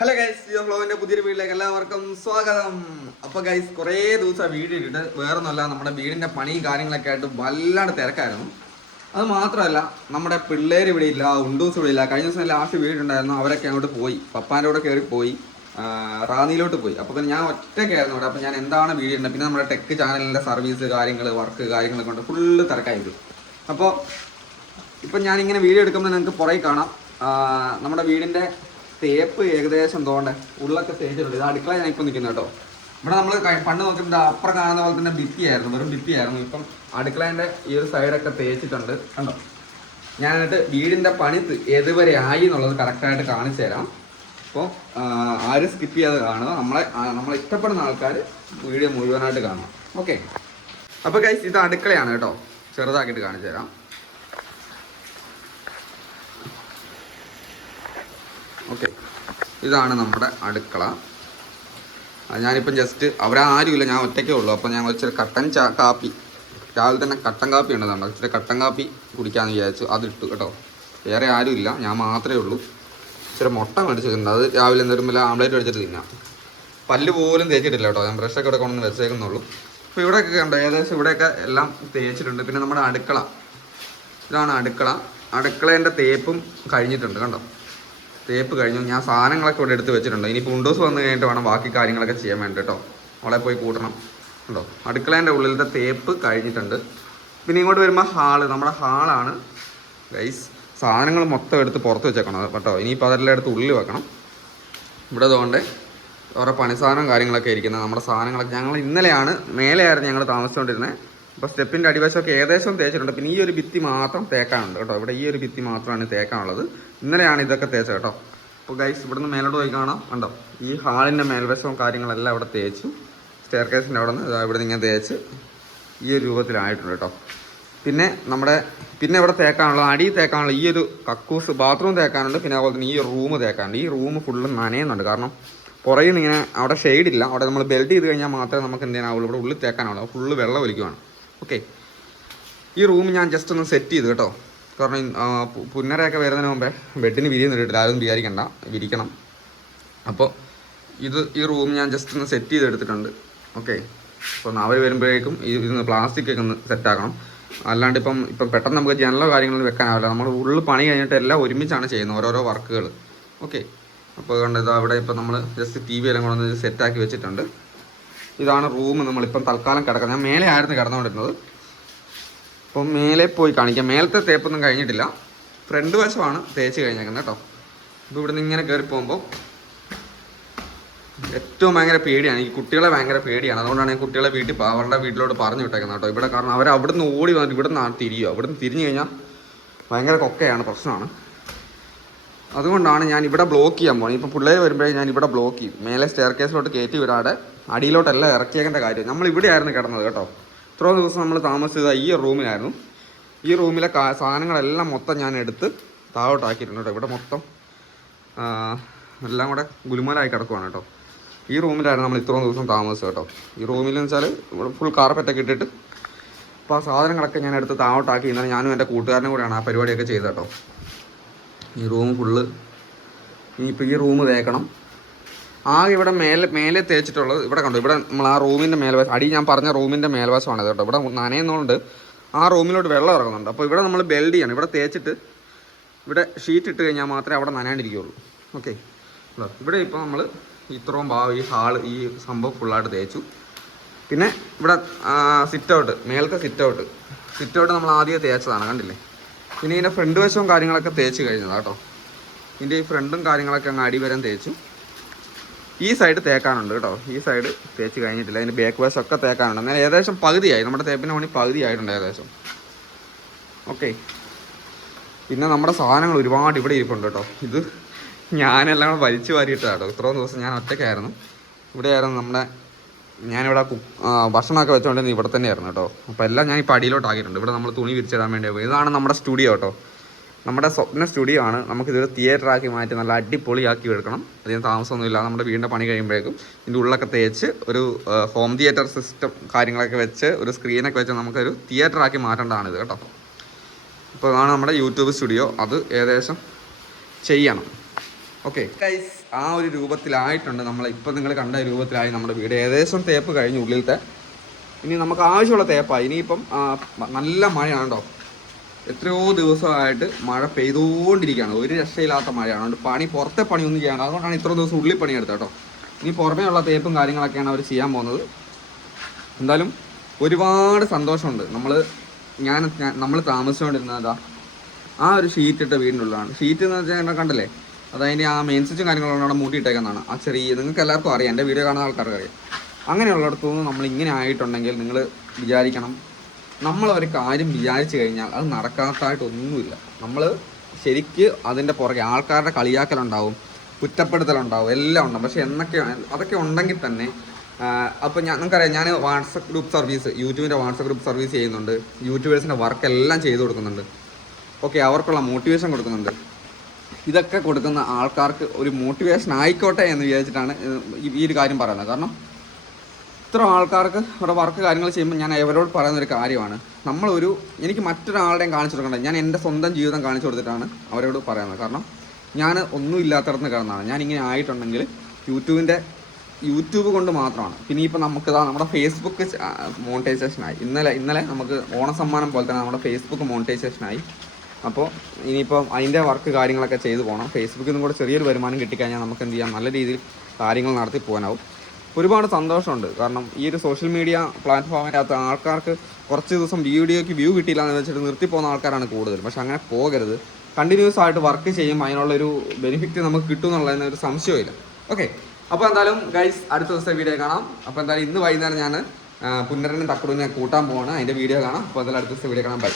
Hello guys Jio ഫ്ലോവിന്റെ പുതിയൊരു വീട്ടിലേക്ക് എല്ലാവർക്കും സ്വാഗതം. അപ്പൊ ഗൈസ് കുറേ ദിവസം വീട് ഇട്ടിട്ട് വേറൊന്നുമല്ല നമ്മുടെ വീടിന്റെ പണിയും കാര്യങ്ങളൊക്കെ ആയിട്ട് വല്ലാണ്ട് തിരക്കായിരുന്നു. അത് മാത്രമല്ല നമ്മുടെ പിള്ളേർ ഇവിടെ ഇല്ല ഉണ്ടൂസ് ഇവിടെ ഇല്ല. കഴിഞ്ഞ ദിവസം ലാസ്റ്റ് വീടുണ്ടായിരുന്നു അവരൊക്കെ അങ്ങോട്ട് പോയി. പപ്പാന്റെ കൂടെ കയറി പോയി. റാന്നിയിലോട്ട് പോയി. അപ്പോൾ പിന്നെ ഞാൻ ഒറ്റയ്ക്കായിരുന്നു ഇവിടെ. അപ്പോൾ ഞാൻ എന്താണ് ഇടുന്നത് പിന്നെ നമ്മുടെ ടെക് ചാനലിന്റെ സർവീസ് കാര്യങ്ങൾ വർക്ക് കാര്യങ്ങളൊക്കെ കൊണ്ട് ഫുള്ള് തിരക്കായിരുന്നു. അപ്പോൾ ഇപ്പം ഞാനിങ്ങനെ വീഡിയോ എടുക്കുമ്പോൾ നിങ്ങൾക്ക് പുറകെ കാണാം. നമ്മുടെ വീടിന്റെ തേപ്പ് ഏകദേശം തോണ്ടേ ഉള്ളൊക്കെ തേച്ചിട്ടുണ്ട്. ഇത് അടുക്കള ഞാൻ നിൽക്കുന്നത് കേട്ടോ. ഇവിടെ നമ്മൾ പണ്ട് നോക്കിയിട്ട് അപ്പുറം കാണുന്ന പോലെ തന്നെ ഭിത്തിയായിരുന്നു വെറും ഭിത്തിയായിരുന്നു ഇപ്പം അടുക്കളേന്റെ ഈ ഒരു സൈഡൊക്കെ തേച്ചിട്ടുണ്ട്. കണ്ടോ? ഞാൻ എന്നിട്ട് വീടിന്റെ പണി ഏതുവരെ ആയി എന്നുള്ളത് കറക്റ്റായിട്ട് കാണിച്ചു തരാം. അപ്പോൾ ആരും സ്കിപ്പ് ചെയ്യാതെ കാണുക. നമ്മളെ നമ്മളെ ഇഷ്ടപ്പെടുന്ന ആൾക്കാർ വീഡിയോ മുഴുവനായിട്ട് കാണണം ഓക്കെ അപ്പോൾ കൈസ് ഇത് അടുക്കളയാണ് കേട്ടോ. ചെറുതാക്കിയിട്ട് കാണിച്ചു തരാം. ഓക്കെ. ഇതാണ് നമ്മുടെ അടുക്കള. ഞാനിപ്പം ജസ്റ്റ് അവരെ അവരാരുമില്ല ഞാൻ ഒറ്റയ്ക്കേ ഉള്ളൂ. അപ്പോൾ ഞാൻ ഇച്ചിരി കട്ടൻ ചാ കാപ്പി. രാവിലെ തന്നെ കട്ടൻ കാപ്പി ഉണ്ടെന്നുണ്ടോ ഇച്ചിരി കട്ടൻ കാപ്പി കുടിക്കാമെന്ന് വിചാരിച്ചു. അതിട്ടു കേട്ടോ. വേറെ ആരുമില്ല. ഞാൻ മാത്രമേ ഉള്ളൂ. ഇച്ചിരി മുട്ട മേടിച്ചിട്ടുണ്ട്. അത് രാവിലെ എന്തെങ്കിലും ആംലേറ്റ് അടിച്ചിട്ട് തിന്നാം. പല്ല് പോലും തേച്ചിട്ടില്ല കേട്ടോ. ഞാൻ ബ്രഷൊക്കെ ഇവിടെ കൊണ്ടുവന്ന് വെച്ചേക്കുന്നുള്ളൂ. അപ്പോൾ ഇവിടെയൊക്കെ കണ്ടോ? ഏകദേശം ഇവിടെയൊക്കെ എല്ലാം തേച്ചിട്ടുണ്ട്. പിന്നെ നമ്മുടെ അടുക്കള. ഇതാണ് അടുക്കള. അടുക്കളേന്റെ തേപ്പും കഴിഞ്ഞിട്ടുണ്ട്. കണ്ടോ? തേപ്പ് കഴിഞ്ഞു. ഞാൻ സാധനങ്ങളൊക്കെ ഇവിടെ എടുത്ത് വെച്ചിട്ടുണ്ട്. ഇനിയിപ്പോൾ വിൻഡോസ് വന്നു കഴിഞ്ഞിട്ട് വേണം ബാക്കി കാര്യങ്ങളൊക്കെ ചെയ്യാൻ വേണ്ടി കേട്ടോ അവളെ പോയി കൂട്ടണം. ഉണ്ടോ അടുക്കളേന്റെ ഉള്ളിലത്തെ തേപ്പ് കഴിഞ്ഞിട്ടുണ്ട്. പിന്നെ ഇങ്ങോട്ട് വരുമ്പോൾ ഹാൾ. നമ്മുടെ ഹാളാണ്. ഗൈസ് സാധനങ്ങൾ മൊത്തം എടുത്ത് പുറത്ത് വെച്ചേക്കണം കേട്ടോ. ഇനിയിപ്പോൾ അതെല്ലാം എടുത്ത് ഉള്ളിൽ വെക്കണം. ഇവിടെ അതുകൊണ്ട് ഓരോ പണി സാധനം കാര്യങ്ങളൊക്കെ ഇരിക്കുന്നത്. നമ്മുടെ സാധനങ്ങളൊക്കെ ഞങ്ങൾ ഇന്നലെയാണ് മേലെയായിരുന്നു ഞങ്ങൾ താമസിച്ചുകൊണ്ടിരുന്നത് അപ്പോൾ സ്റ്റെപ്പിന്റെ അടിവശമൊക്കെ ഏകദേശം തേച്ചിട്ടുണ്ട്. പിന്നെ ഈ ഒരു ഭിത്തി മാത്രം തേക്കാനുണ്ട് കേട്ടോ. ഇവിടെ ഈ ഒരു ഭിത്തി മാത്രമാണ് തേക്കാനുള്ളത്. ഇന്നലെയാണ് ഇതൊക്കെ തേച്ചത് കേട്ടോ. അപ്പോൾ ഗൈസ് ഇവിടുന്ന് മേലോട്ട് പോയി കാണാം. കണ്ടോ? ഈ ഹാളിന്റെ മേൽവശവും കാര്യങ്ങളെല്ലാം ഇവിടെ തേച്ചു. സ്റ്റെയർ കേസിന്റെ അവിടെ നിന്ന് ഇവിടെ നിന്ന് ഇങ്ങനെ തേച്ച് ഈ ഒരു രൂപത്തിലായിട്ടുണ്ട് കേട്ടോ. പിന്നെ നമ്മുടെ പിന്നെ ഇവിടെ തേക്കാനുള്ള അടി തേക്കാനുള്ള ഈ ഒരു കക്കൂസ് ബാത്റൂം തേക്കാനുണ്ട്. പിന്നെ അതുപോലെ തന്നെ ഈ റൂം തേക്കാനുണ്ട്. ഈ റൂം ഫുള്ള് നനയുന്നുണ്ട്. കാരണം പുറകിൽ നിന്ന് ഇങ്ങനെ അവിടെ ഷെയ്ഡില്ല അവിടെ നമ്മൾ ബെൽറ്റ് ചെയ്ത് കഴിഞ്ഞാൽ മാത്രമേ നമുക്ക് എന്തെങ്കിലും ചെയ്യാനാവുള്ളൂ. ഇവിടെ ഉള്ളിൽ തേക്കാനാവുള്ളൂ. ഫുള്ള് വെള്ളം ഒലിക്കുവാണ്. ഓക്കെ ഈ റൂം ഞാൻ ജസ്റ്റ് ഒന്ന് സെറ്റ് ചെയ്തു കേട്ടോ. കാരണം പുന്നരയൊക്കെ വരുന്നതിന് മുമ്പേ ബെഡിന് വിരിയുന്നില്ല ആരും വിചാരിക്കണ്ട. വിരിക്കണം. അപ്പോൾ ഇത് ഈ റൂം ഞാൻ ജസ്റ്റ് ഒന്ന് സെറ്റ് ചെയ്തെടുത്തിട്ടുണ്ട് ഓക്കെ അപ്പോൾ അവർ വരുമ്പോഴേക്കും ഈ ഇതിന് പ്ലാസ്റ്റിക് ഒക്കെ ഒന്ന് സെറ്റാക്കണം അല്ലാണ്ട് ഇപ്പം ഇപ്പം പെട്ടെന്ന് നമുക്ക് ജനലോ കാര്യങ്ങളൊന്നും വെക്കാനാവില്ല. നമ്മൾ ഉള്ളിൽ പണി കഴിഞ്ഞിട്ട് എല്ലാം ഒരുമിച്ചാണ് ചെയ്യുന്നത് ഓരോരോ വർക്കുകൾ ഓക്കെ അപ്പോൾ കണ്ടത് അവിടെ ഇപ്പം നമ്മൾ ജസ്റ്റ് ടി വി എല്ലാം കൊണ്ടൊന്ന് സെറ്റാക്കി വെച്ചിട്ടുണ്ട്. ഇതാണ് റൂം നമ്മളിപ്പം തൽക്കാലം കിടക്കുന്നത്. ഞാൻ മേലെ ആയിരുന്നു കിടന്നുകൊണ്ടിരുന്നത്. അപ്പം മേലെ പോയി കാണിക്കാം. മേലത്തെ തേപ്പൊന്നും കഴിഞ്ഞിട്ടില്ല. ഫ്രണ്ട് വശമാണ് തേച്ച് കഴിഞ്ഞേക്കുന്നത് കേട്ടോ. അപ്പോൾ ഇവിടുന്ന് ഇങ്ങനെ കയറി പോകുമ്പോൾ ഏറ്റവും ഭയങ്കര പേടിയാണ്. ഈ കുട്ടികളെ ഭയങ്കര പേടിയാണ്. അതുകൊണ്ടാണ് ഞാൻ കുട്ടികളെ വീട്ടിൽ അവരുടെ വീട്ടിലോട്ട് പറഞ്ഞു വിട്ടേക്കുന്നത് കേട്ടോ. ഇവിടെ കാരണം അവർ അവിടുന്ന് ഓടി വന്നിട്ട് ഇവിടെ തിരിയുക. അവിടുന്ന് തിരിഞ്ഞു കഴിഞ്ഞാൽ ഭയങ്കര കൊക്കയാണ് പ്രശ്നമാണ്. അതുകൊണ്ടാണ് ഞാൻ ഇവിടെ ബ്ലോക്ക് ചെയ്യാൻ പോകുന്നത് ഇപ്പം പിള്ളേർ വരുമ്പോഴേ ഞാൻ ഇവിടെ ബ്ലോക്ക് ചെയ്യും. മേലെ സ്റ്റെയർ കേസിലോട്ട് കയറ്റി വിടാതെ അടിയിലോട്ടല്ല ഇറക്കിയേക്കേണ്ട കാര്യം. നമ്മൾ ഇവിടെയായിരുന്നു കിടന്നത് കേട്ടോ. ഇത്രയും ദിവസം നമ്മൾ താമസിച്ചത് ഈ റൂമിലായിരുന്നു. ഈ റൂമിലെ സാധനങ്ങളെല്ലാം മൊത്തം ഞാൻ എടുത്ത് താഴോട്ടാക്കിയിട്ടുണ്ട് കേട്ടോ. ഇവിടെ മൊത്തം എല്ലാം കൂടെ ഗുലുമലായി കിടക്കുവാണ് കേട്ടോ. ഈ റൂമിലായിരുന്നു നമ്മൾ ഇത്രയും ദിവസം താമസിച്ചത് കേട്ടോ. ഈ റൂമിലെന്ന് വെച്ചാൽ ഇവിടെ ഫുൾ കാർപ്പറ്റൊക്കെ ഇട്ടിട്ട് അപ്പോൾ ആ സാധനങ്ങളൊക്കെ ഞാൻ എടുത്ത് താഴോട്ടാക്കി ഇന്നലെ ഞാനും എന്റെ കൂട്ടുകാരനും കൂടെയാണ് ആ പരിപാടിയൊക്കെ ചെയ്തത് കേട്ടോ. ഈ റൂം ഫുള്ള് ഇനിയിപ്പോൾ ഈ റൂം തേക്കണം ആകെ ഇവിടെ മേലെ മേലെ തേച്ചിട്ടുള്ളത് ഇവിടെ കണ്ടു? ഇവിടെ നമ്മൾ ആ റൂമിന്റെ മേൽവശം അടി ഞാൻ പറഞ്ഞ റൂമിന്റെ മേൽവശമാണ് കേട്ടോ. ഇവിടെ നനയുന്നതുകൊണ്ട് ആ റൂമിലോട്ട് വെള്ളം ഇറങ്ങുന്നുണ്ട്. അപ്പോൾ ഇവിടെ നമ്മൾ ബെൽഡ് ചെയ്യണം. ഇവിടെ തേച്ചിട്ട് ഇവിടെ ഷീറ്റ് ഇട്ട് കഴിഞ്ഞാൽ മാത്രമേ അവിടെ നനയാണ്ടിരിക്കുകയുള്ളൂ. ഓക്കെ ഇവിടെ ഇപ്പോൾ നമ്മൾ ഇത്രയും ഭാവം ഈ ഹാൾ ഈ സംഭവം ഫുള്ളായിട്ട് തേച്ചു. പിന്നെ ഇവിടെ സിറ്റ് ഔട്ട് മേലത്തെ സിറ്റ് ഔട്ട് സിറ്റ് ഔട്ട് നമ്മൾ ആദ്യം തേച്ചതാണ് കണ്ടില്ലേ? പിന്നെ ഇതിന്റെ ഫ്രണ്ട് വശവും കാര്യങ്ങളൊക്കെ തേച്ച് കഴിഞ്ഞതാണ് കേട്ടോ. ഇതിന്റെ ഈ ഫ്രണ്ടും കാര്യങ്ങളൊക്കെ അങ്ങ് അടി വരെ തേച്ചു. ഈ സൈഡ് തേക്കാനുണ്ട് കേട്ടോ. ഈ സൈഡ് തേച്ച് കഴിഞ്ഞിട്ടില്ല. അതിന്റെ ബാക്ക് വശം ഒക്കെ തേക്കാനുണ്ട്. അങ്ങനെ ഏകദേശം പകുതിയായി. നമ്മുടെ തേപ്പിന്റെ പണി പകുതി ആയിട്ടുണ്ട് ഏകദേശം. ഓക്കെ പിന്നെ നമ്മുടെ സാധനങ്ങൾ ഒരുപാട് ഇവിടെ ഇരിപ്പുണ്ട് കേട്ടോ. ഇത് ഞാനെല്ലാം വലിച്ചു വാരിയിട്ടാണ് കേട്ടോ. ഇത്രയും ദിവസം ഞാൻ ഒറ്റയ്ക്കായിരുന്നു. ഇവിടെയായിരുന്നു നമ്മുടെ ഞാനിവിടെ ഭക്ഷണമൊക്കെ വെച്ചുകൊണ്ടിരുന്നത് ഇവിടെ തന്നെയായിരുന്നു കേട്ടോ. അപ്പോൾ എല്ലാം ഞാൻ ഇപ്പോൾ അടിയിലോട്ടാക്കിയിട്ടുണ്ട്. ഇവിടെ നമ്മൾ തുണി വിരിച്ചിടാൻ വേണ്ടി ഇതാണ് നമ്മുടെ സ്റ്റുഡിയോ കേട്ടോ. നമ്മുടെ സ്വപ്ന സ്റ്റുഡിയോ ആണ്. നമുക്കിതൊരു തിയേറ്റർ ആക്കി മാറ്റി നല്ല അടിപൊളിയാക്കി എടുക്കണം. അധികം താമസമൊന്നുമില്ല. നമ്മുടെ വീടിന്റെ പണി കഴിയുമ്പോഴേക്കും ഇതിന്റെ ഉള്ളൊക്കെ തേച്ച് ഒരു ഹോം തിയേറ്റർ സിസ്റ്റം കാര്യങ്ങളൊക്കെ വെച്ച് ഒരു സ്ക്രീനൊക്കെ വെച്ച് നമുക്കൊരു തിയേറ്റർ ആക്കി ഇത് കേട്ടോ. ഇപ്പോൾ ഇതാണ് നമ്മുടെ യൂട്യൂബ് സ്റ്റുഡിയോ. അത് ഏകദേശം ചെയ്യണം. ഓക്കെ ഗൈസ് ആ ഒരു രൂപത്തിലായിട്ടുണ്ട് നമ്മൾ ഇപ്പം നിങ്ങൾ കണ്ട രൂപത്തിലായി നമ്മുടെ വീട്. ഏകദേശം തേപ്പ് കഴിഞ്ഞു ഉള്ളിലത്തെ. ഇനി നമുക്ക് ആവശ്യമുള്ള തേപ്പായി ഇനിയിപ്പം നല്ല മഴയാണ് എത്രയോ ദിവസമായിട്ട് മഴ പെയ്തുകൊണ്ടിരിക്കുകയാണ്. ഒരു രക്ഷയില്ലാത്ത മഴയാണ്. അതുകൊണ്ട് പണി പുറത്തെ പണിയൊന്നും ചെയ്യണം അതുകൊണ്ടാണ് ഇത്ര ദിവസം ഉള്ളിൽ പണിയെടുത്തത് കേട്ടോ. ഇനി പുറമേ ഉള്ള തേപ്പും കാര്യങ്ങളൊക്കെയാണ് അവർ ചെയ്യാൻ പോകുന്നത്. എന്തായാലും ഒരുപാട് സന്തോഷമുണ്ട്. നമ്മൾ ഞാൻ നമ്മൾ താമസിച്ചുകൊണ്ടിരുന്നതാ ആ ഒരു ഷീറ്റ് ഇട്ട വീടിന്റെ ഷീറ്റ് എന്ന് വെച്ചാൽ കണ്ടല്ലേ? അതതിന്റെ ആ മെയിൻ സ്വിച്ചും കാര്യങ്ങളാണ് അവിടെ മൂട്ടിയിട്ടേക്കുന്നതാണ്. ആ ചെറിയ നിങ്ങൾക്ക് എല്ലാവർക്കും അറിയാം. എന്റെ വീഡിയോ കാണുന്ന ആൾക്കാർക്ക് അറിയാം. അങ്ങനെയുള്ളിടത്തു നമ്മൾ ഇങ്ങനെ ആയിട്ടുണ്ടെങ്കിൽ നിങ്ങൾ വിചാരിക്കണം. നമ്മൾ ഒരു കാര്യം വിചാരിച്ചു കഴിഞ്ഞാൽ അത് നടക്കാത്തതായിട്ടൊന്നുമില്ല നമ്മൾ ശരിക്ക് അതിന്റെ പുറകെ ആൾക്കാരുടെ കളിയാക്കലുണ്ടാവും കുറ്റപ്പെടുത്തലുണ്ടാവും എല്ലാം ഉണ്ടാവും. പക്ഷേ എന്നൊക്കെ അതൊക്കെ ഉണ്ടെങ്കിൽ തന്നെ അപ്പോൾ ഞാൻ നിങ്ങൾക്കറിയാം ഞാൻ വാട്സപ്പ് ഗ്രൂപ്പ് സർവീസ് യൂട്യൂബിന്റെ വാട്സപ്പ് ഗ്രൂപ്പ് സർവീസ് ചെയ്യുന്നുണ്ട്. യൂട്യൂബേഴ്സിന്റെ വർക്ക് എല്ലാം ചെയ്തു കൊടുക്കുന്നുണ്ട്. ഓക്കെ അവർക്കുള്ള മോട്ടിവേഷൻ കൊടുക്കുന്നുണ്ട്. ഇതൊക്കെ കൊടുക്കുന്ന ആൾക്കാർക്ക് ഒരു മോട്ടിവേഷൻ ആയിക്കോട്ടെ എന്ന് വിചാരിച്ചിട്ടാണ് ഈ- ഒരു കാര്യം പറയുന്നത്. കാരണം ഇത്ര ആൾക്കാർക്ക് ഇവിടെ വർക്ക് കാര്യങ്ങൾ ചെയ്യുമ്പോൾ ഞാൻ അവരോട് പറയുന്ന ഒരു കാര്യമാണ്. നമ്മളൊരു എനിക്ക് മറ്റൊരാളുടെയും കാണിച്ചു കൊടുക്കണ്ട. ഞാൻ എന്റെ സ്വന്തം ജീവിതം കാണിച്ചു കൊടുത്തിട്ടാണ് അവരോട് പറയുന്നത്. കാരണം ഞാൻ ഒന്നും ഇല്ലാത്തടത്ത് കിടന്നാണ്. ഞാൻ ഇങ്ങനെ ആയിട്ടുണ്ടെങ്കിൽ യൂട്യൂബിന്റെ യൂട്യൂബ് കൊണ്ട് മാത്രമാണ്. പിന്നെ ഇപ്പോൾ നമുക്ക് ഇതാ നമ്മുടെ ഫേസ്ബുക്ക് മോണിറ്റൈസേഷനായി ഇന്നലെ ഇന്നലെ നമുക്ക് ഓണസമ്മാനം പോലെ തന്നെ നമ്മുടെ ഫേസ്ബുക്ക് മോണിറ്റൈസേഷനായി അപ്പോൾ ഇനിയിപ്പോൾ അതിന്റെ വർക്ക് കാര്യങ്ങളൊക്കെ ചെയ്തു പോകണം ഫേസ്ബുക്കിൽ നിന്നും കൂടെ ചെറിയൊരു വരുമാനം കിട്ടിക്കഴിഞ്ഞാൽ നമുക്ക് എന്ത് ചെയ്യാം? നല്ല രീതിയിൽ കാര്യങ്ങൾ നടത്തി പോകാനാവും. ഒരുപാട് സന്തോഷമുണ്ട്. കാരണം ഈ ഒരു സോഷ്യൽ മീഡിയ പ്ലാറ്റ്ഫോമിനകത്ത് ആൾക്കാർക്ക് കുറച്ച് ദിവസം വീഡിയോയ്ക്ക് വ്യൂ കിട്ടിയില്ല എന്ന് വെച്ചിട്ട് നിർത്തി പോകുന്ന ആൾക്കാരാണ് കൂടുതൽ പക്ഷെ അങ്ങനെ പോകരുത്. കണ്ടിന്യൂസ് ആയിട്ട് വർക്ക് ചെയ്യുമ്പോൾ അതിനുള്ളൊരു ബെനിഫിറ്റ് നമുക്ക് കിട്ടും എന്നുള്ളതിന് ഒരു സംശയമില്ല ഓക്കെ അപ്പോൾ എന്തായാലും ഗൈസ് അടുത്ത ദിവസത്തെ വീഡിയോ കാണാം. അപ്പോൾ എന്തായാലും ഇന്ന് വൈകുന്നേരം ഞാൻ പുനരനും തക്കടൂനെ കൂട്ടാൻ പോവാണ്. അതിന്റെ വീഡിയോ കാണാം. അപ്പോൾ എന്തായാലും അടുത്ത ദിവസത്തെ വീഡിയോ കാണാം. ബൈ